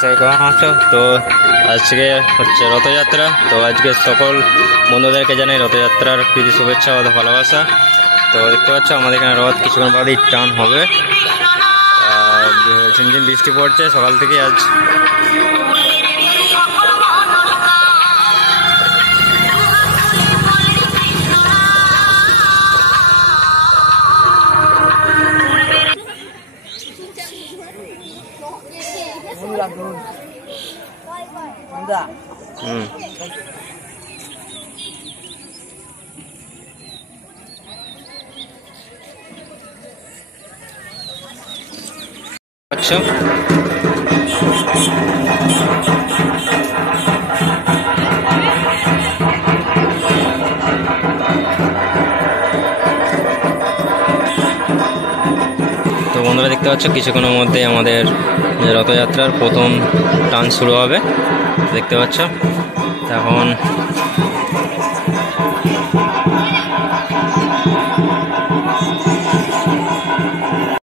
কেমন আছো? তো আজকে হচ্ছে রথযাত্রা। তো আজকে সকল বন্ধুদেরকে জানাই রথযাত্রার প্রীতি শুভেচ্ছা ও ভালোবাসা। তো দেখতে পাচ্ছ আমাদের এখানে রথ কিছুক্ষণ বাদেই টান হবে। ঝিমঝিম বৃষ্টি পড়ছে সকাল থেকে আজ। আচ্ছা, তো বন্ধুরা দেখতে পাচ্ছ কিছুক্ষণের মধ্যে আমাদের রথযাত্রার প্রথম টান শুরু হবে। দেখতে পাচ্ছ এখন